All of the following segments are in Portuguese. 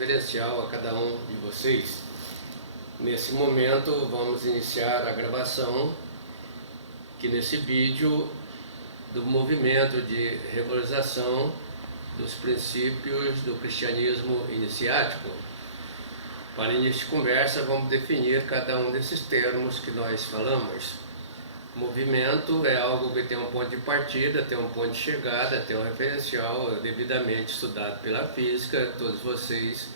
reverencial a cada um de vocês. Nesse momento vamos iniciar a gravação que nesse vídeo do movimento de regularização dos princípios do cristianismo iniciático. Para início de conversa vamos definir cada um desses termos que nós falamos. Movimento é algo que tem um ponto de partida, tem um ponto de chegada, tem um referencial devidamente estudado pela física, todos vocês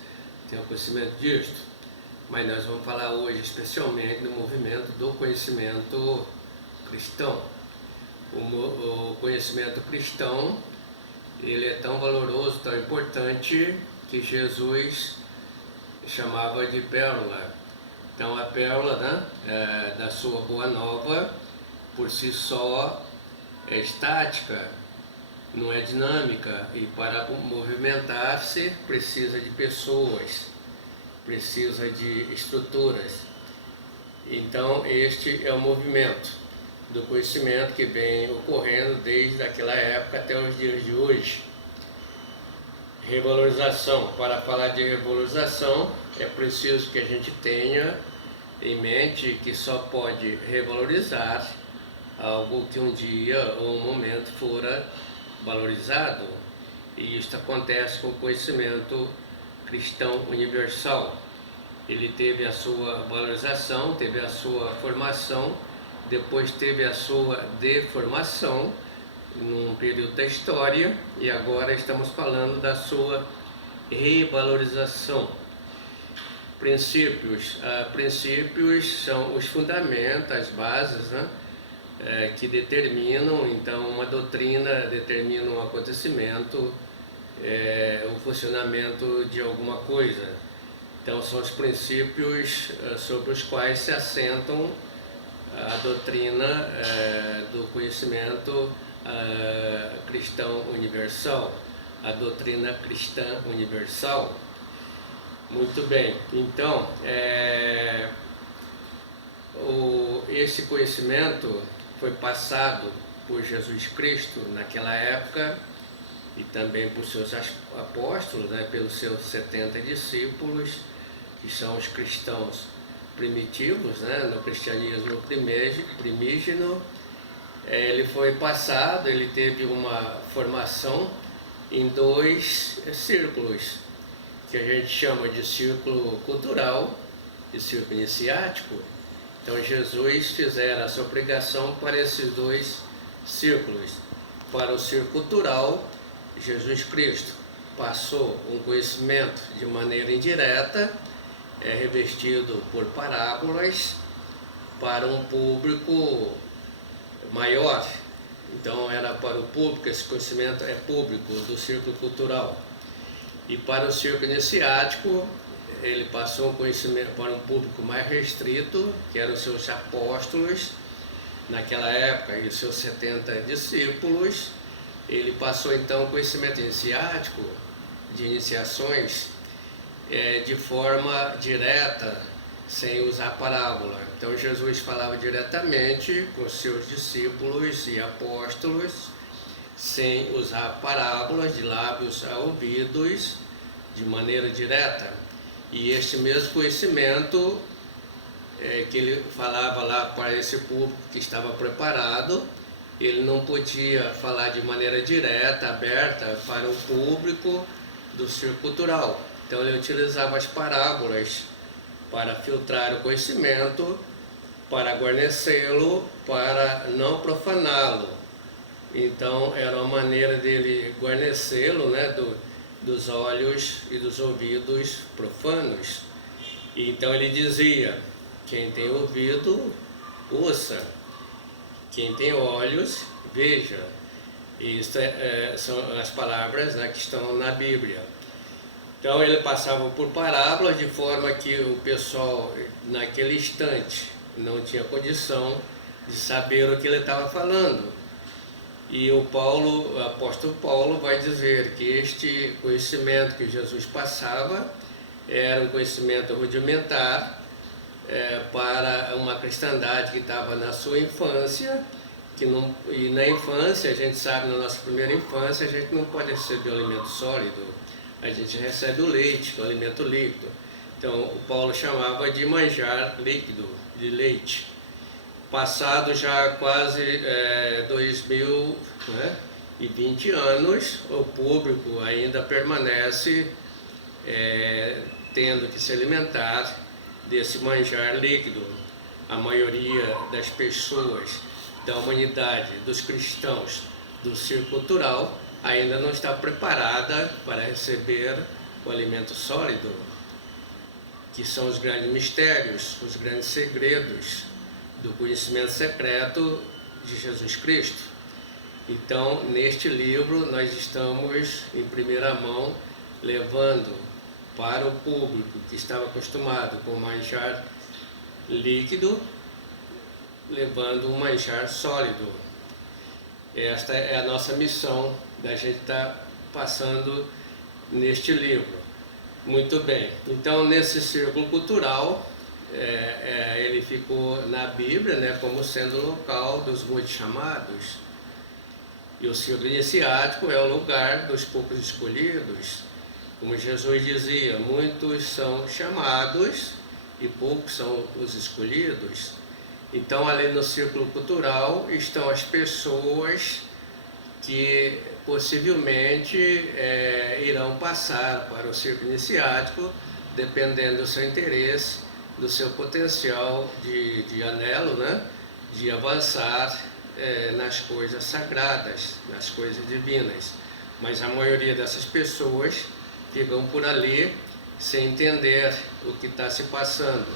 têm o conhecimento disto. Mas nós vamos falar hoje especialmente do movimento do conhecimento cristão. O conhecimento cristão, ele é tão valoroso, tão importante, que Jesus chamava de pérola. Então a pérola, da sua boa nova, por si só é estática, não é dinâmica, e para movimentar-se precisa de pessoas, precisa de estruturas. Então este é o movimento do conhecimento que vem ocorrendo desde aquela época até os dias de hoje. Revalorização. Para falar de revalorização é preciso que a gente tenha em mente que só pode revalorizar algo que um dia ou um momento fora valorizado, e isto acontece com o conhecimento cristão universal. Ele teve a sua valorização, teve a sua formação, depois teve a sua deformação num período da história, e agora estamos falando da sua revalorização. Princípios. Princípios são os fundamentos, as bases, que determinam, então, uma doutrina, determina um acontecimento, o funcionamento de alguma coisa. Então são os princípios sobre os quais se assentam a doutrina do conhecimento cristão universal, a doutrina cristã universal. Muito bem, então esse conhecimento foi passado por Jesus Cristo naquela época e também por seus apóstolos, pelos seus 70 discípulos, que são os cristãos primitivos, no cristianismo primígeno. Ele foi passado, ele teve uma formação em dois círculos, que a gente chama de círculo cultural e círculo iniciático. Então Jesus fizera a sua pregação para esses dois círculos. Para o círculo cultural, Jesus Cristo passou um conhecimento de maneira indireta, revestido por parábolas, para um público maior. Então era para o público, esse conhecimento é público do círculo cultural. E para o círculo iniciático, ele passou um conhecimento para um público mais restrito, que eram os seus apóstolos naquela época e os seus 70 discípulos. Ele passou então conhecimento iniciático, de iniciações, de forma direta, sem usar parábola. Então Jesus falava diretamente com seus discípulos e apóstolos, sem usar parábolas, de lábios a ouvidos, de maneira direta. E este mesmo conhecimento que ele falava lá para esse público que estava preparado, ele não podia falar de maneira direta, aberta para o público do círculo cultural. Então ele utilizava as parábolas para filtrar o conhecimento, para guarnecê-lo, para não profaná-lo. Então era uma maneira dele guarnecê-lo, dos olhos e dos ouvidos profanos. E então ele dizia: quem tem ouvido, ouça; quem tem olhos, veja. E isso são as palavras que estão na Bíblia. Então ele passava por parábolas, de forma que o pessoal naquele instante não tinha condição de saber o que ele estava falando. E o apóstolo Paulo vai dizer que este conhecimento que Jesus passava era um conhecimento rudimentar para uma cristandade que estava na sua infância, e na infância, a gente sabe, na nossa primeira infância, a gente não pode receber um alimento sólido. a gente recebe o leite, que é o alimento líquido. Então, o Paulo chamava de manjar líquido, de leite. Passado já quase 2020 anos, o público ainda permanece tendo que se alimentar desse manjar líquido. A maioria das pessoas da humanidade, dos cristãos, do círculo cultural, ainda não está preparada para receber o alimento sólido, que são os grandes mistérios, os grandes segredos do conhecimento secreto de Jesus Cristo. Então, neste livro, nós estamos em primeira mão levando para o público que estava acostumado com manjar líquido, levando um manjar sólido. Esta é a nossa missão da gente estar passando neste livro. Muito bem, então nesse círculo cultural, ele ficou na Bíblia, né, como sendo o local dos muitos chamados. E o círculo iniciático é o lugar dos poucos escolhidos. Como Jesus dizia, muitos são chamados e poucos são os escolhidos. Então, ali no círculo cultural estão as pessoas que possivelmente irão passar para o círculo iniciático, dependendo do seu interesse, do seu potencial de anelo, né? De avançar nas coisas sagradas, nas coisas divinas. Mas a maioria dessas pessoas ficam por ali sem entender o que está se passando.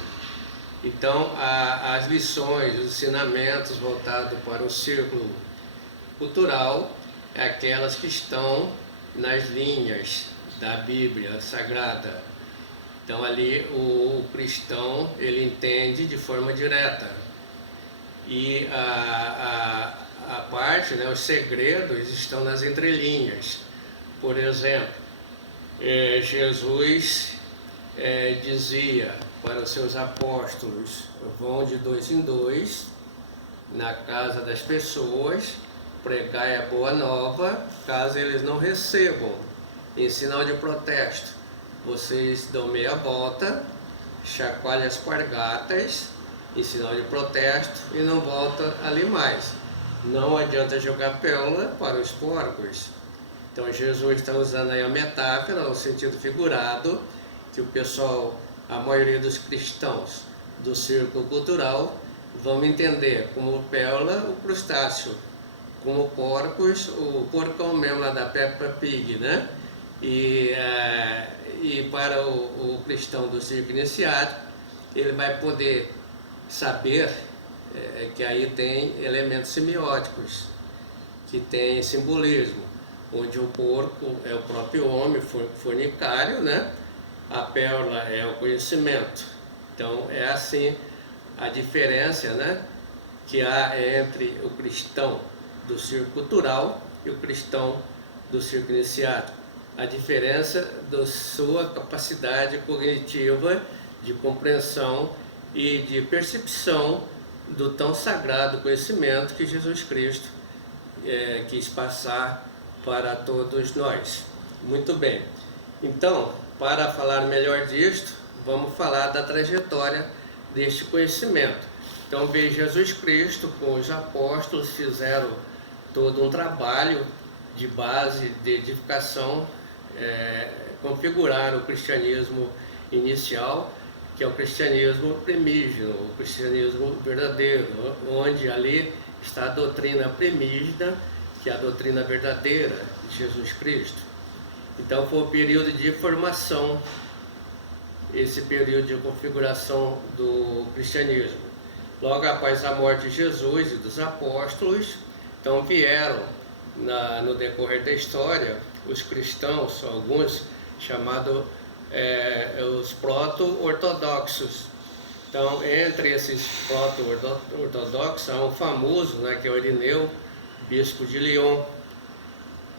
Então, as lições, os ensinamentos voltados para o círculo cultural é aquelas que estão nas linhas da Bíblia Sagrada. Então, ali o cristão, ele entende de forma direta. E a parte, né, os segredos estão nas entrelinhas. Por exemplo, Jesus dizia para os seus apóstolos: vão de 2 em 2 na casa das pessoas, pregai a boa nova. Caso eles não recebam, em sinal de protesto, vocês dão meia volta, chacoalhem as alpargatas em sinal de protesto e não volta ali mais. Não adianta jogar pérola para os porcos. Então Jesus está usando aí a metáfora, o sentido figurado, que o pessoal, a maioria dos cristãos do círculo cultural, vão entender como pérola o crustáceo, como porcos, o porcão mesmo lá da Peppa Pig, né? E para o cristão do círculo iniciático, ele vai poder saber que aí tem elementos semióticos, que tem simbolismo, onde o porco é o próprio homem fornicário, né? A pérola é o conhecimento. Então é assim a diferença, né, que há entre o cristão do círculo cultural e o cristão do círculo iniciático. A diferença da sua capacidade cognitiva de compreensão e de percepção do tão sagrado conhecimento que Jesus Cristo quis passar para todos nós. Muito bem. Então, para falar melhor disto, vamos falar da trajetória deste conhecimento. Então, veja, Jesus Cristo com os apóstolos fizeram todo um trabalho de base, de edificação, configurar o cristianismo inicial, que é o cristianismo primígeno, o cristianismo verdadeiro, onde ali está a doutrina primígena, que é a doutrina verdadeira de Jesus Cristo. Então foi o período de formação, esse período de configuração do cristianismo. Logo após a morte de Jesus e dos apóstolos, então vieram, no decorrer da história, os cristãos, alguns chamados os proto-ortodoxos. Então, entre esses proto-ortodoxos, há um famoso, né, que é o Irineu, bispo de Lyon,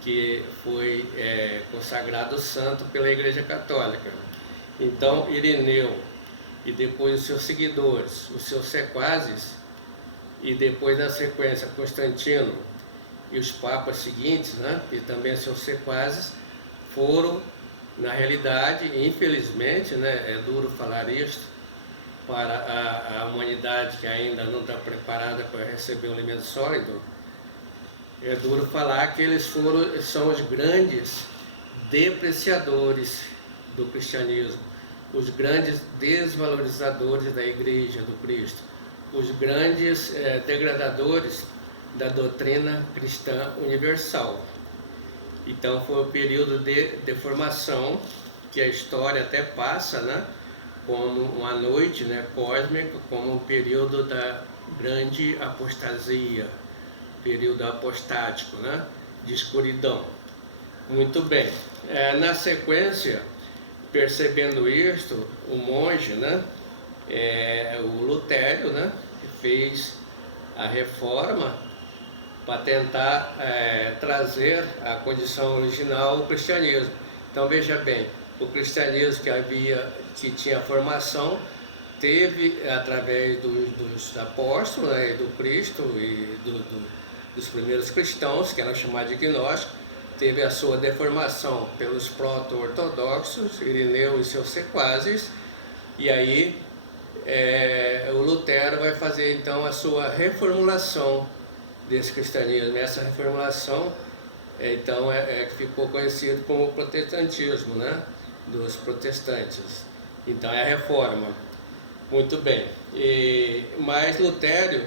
que foi consagrado santo pela Igreja Católica. Então, Irineu e depois os seus seguidores, os seus sequazes, e depois na sequência Constantino e os papas seguintes, né, e também seus sequazes, foram Na realidade, infelizmente, né, é duro falar isto para a humanidade que ainda não está preparada para receber um alimento sólido, é duro falar que eles são os grandes depreciadores do cristianismo, os grandes desvalorizadores da Igreja do Cristo, os grandes degradadores da doutrina cristã universal. Então foi o período de deformação que a história até passa, né, como uma noite, né, cósmica, como um período da grande apostasia, período apostático, né, de escuridão. Muito bem. Na sequência, percebendo isto, o monge, né, o Lutério, né, fez a reforma para tentar trazer a condição original ao cristianismo. Então veja bem, o cristianismo que tinha formação, teve através dos apóstolos, né, do Cristo e dos primeiros cristãos, que eram chamados de gnósticos, teve a sua deformação pelos proto-ortodoxos, Irineu e seus sequazes, e aí o Lutero vai fazer então a sua reformulação desse cristianismo. Essa reformulação então ficou conhecido como o protestantismo, né, dos protestantes. Então é a reforma. Muito bem. Mas Lutero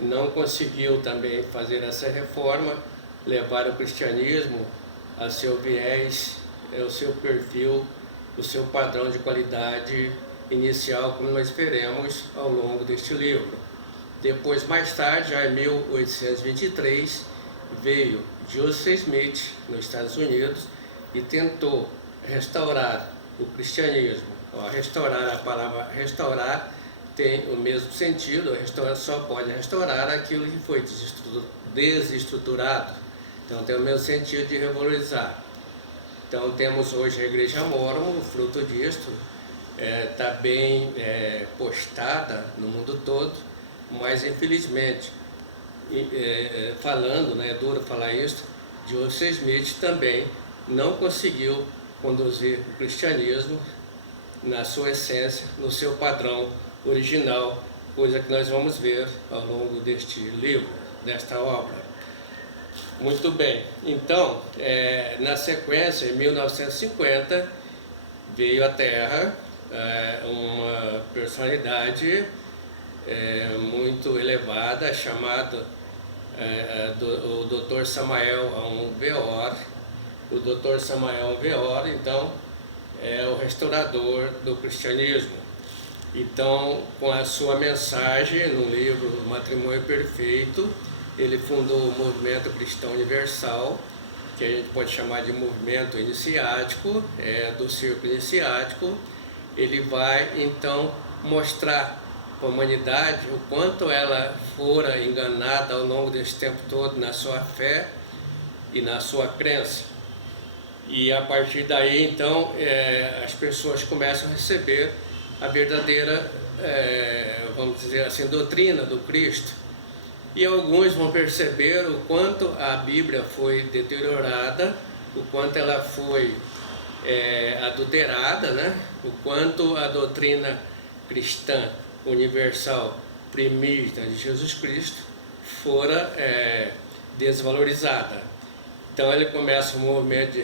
não conseguiu também fazer essa reforma, levar o cristianismo a seu viés, ao seu perfil, o seu padrão de qualidade inicial, como nós veremos ao longo deste livro. Depois, mais tarde, já em 1823, veio Joseph Smith, nos Estados Unidos, e tentou restaurar o cristianismo. Restaurar, a palavra restaurar tem o mesmo sentido, só pode restaurar aquilo que foi desestruturado. Então tem o mesmo sentido de revalorizar. Então temos hoje a Igreja Mórmon, o fruto disto, está bem postada no mundo todo, mas infelizmente, falando, né, é duro falar isso, Joseph Smith também não conseguiu conduzir o cristianismo na sua essência, no seu padrão original, coisa que nós vamos ver ao longo deste livro, desta obra. Muito bem, então, na sequência, em 1950, veio à Terra uma personalidade muito elevada, chamado o Dr. Samael Aun Weor. O Dr. Samael Aun Weor, então, é o restaurador do cristianismo. Então, com a sua mensagem no livro Matrimônio Perfeito, ele fundou o Movimento Cristão Universal, que a gente pode chamar de movimento iniciático, do círculo iniciático. Ele vai, então, mostrar para a humanidade o quanto ela fora enganada ao longo desse tempo todo na sua fé e na sua crença. E a partir daí, então, as pessoas começam a receber a verdadeira, vamos dizer assim, doutrina do Cristo. E alguns vão perceber o quanto a Bíblia foi deteriorada, o quanto ela foi adulterada, né? O quanto a doutrina cristã universal primígena de Jesus Cristo fora desvalorizada. Então ele começa um movimento de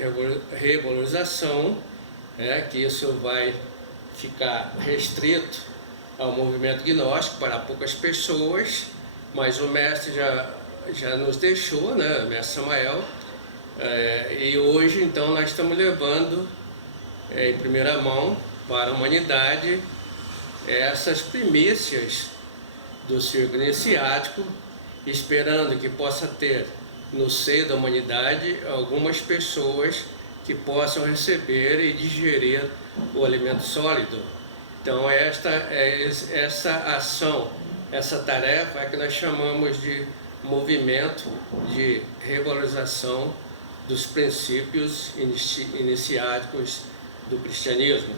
revalorização, que isso vai ficar restrito ao movimento gnóstico para poucas pessoas, mas o mestre já nos deixou, né, o mestre Samael, e hoje então nós estamos levando em primeira mão para a humanidade essas primícias do círculo iniciático, esperando que possa ter no seio da humanidade algumas pessoas que possam receber e digerir o alimento sólido. Então essa ação, essa tarefa é que nós chamamos de movimento de revalorização dos princípios iniciáticos do cristianismo.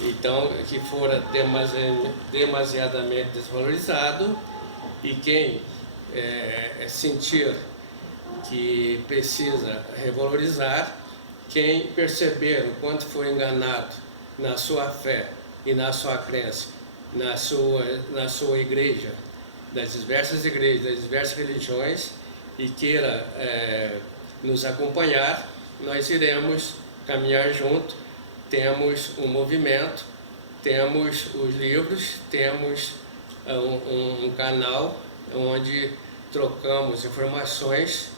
Então, que fora demasiadamente desvalorizado, e quem sentir que precisa revalorizar, Quem perceber o quanto foi enganado na sua fé e na sua crença, na sua igreja, das diversas igrejas, das diversas religiões, e queira nos acompanhar, nós iremos caminhar junto. Temos um movimento, temos os livros, temos um canal onde trocamos informações,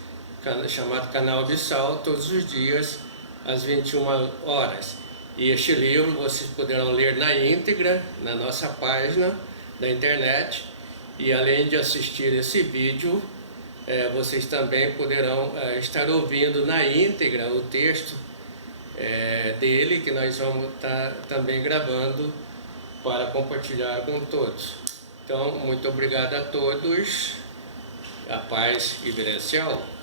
chamado Canal Abissal, todos os dias às 21 horas. E este livro vocês poderão ler na íntegra na nossa página da internet, e além de assistir esse vídeo, vocês também poderão estar ouvindo na íntegra o texto dele, que nós vamos estar também gravando para compartilhar com todos. Então, muito obrigado a todos, a paz e Iberencial.